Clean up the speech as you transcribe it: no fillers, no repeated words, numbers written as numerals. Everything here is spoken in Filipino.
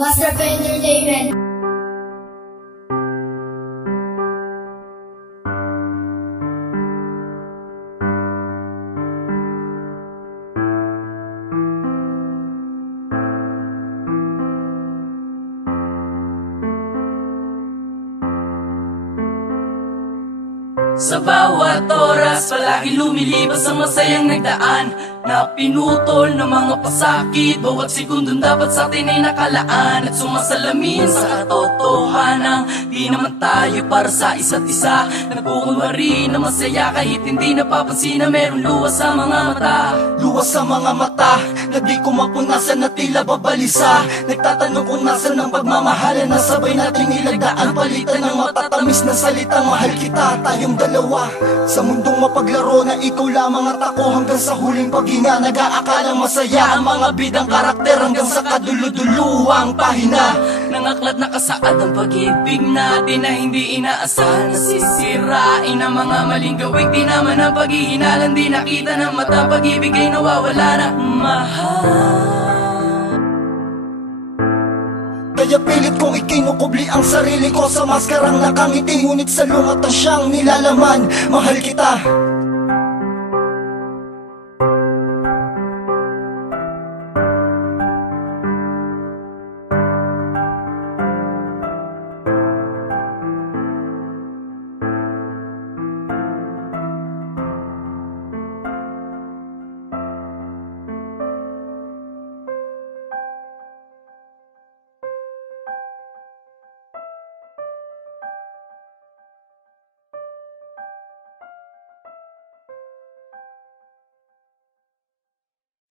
Master of Entertainment. Sa bawat oras, palagi lumilipas ang masayang nagdaan na pinutol ng mga pasakit. Bawat segundong dapat sa atin ay nakalaan at sumasalamin sa katotohanan. Di naman tayo para sa isa't isa, nagkukunwari na masaya kahit hindi napapansin na meron luwas sa mga mata. Luwas sa mga mata, na di ko mapunasan na tila babalisa. Nagtatanong kung nasan ang pagmamahalan na sabay nating nilagdaan. Palitan ng matatamis na salitang mahal kita, tayong dalawa. Sa mundong mapaglaro na ikaw lamang at ako, hanggang sa huling paghinga nag-aakalang masaya ang mga bidang karakter, hanggang sa kaduluduluwang pahina. Nangaklat na kasaad ang pag-ibig natin na hindi inaasahan. Nasisirain ang mga maling gawin, di naman ang paghihinalan. Di nakita ng mata, pag-ibig ay nawawala na. Mahal, kaya pilit kong ikinukubli ang sarili ko sa maskarang nakangiti, ngunit sa lungat na siyang nilalaman. Mahal kita,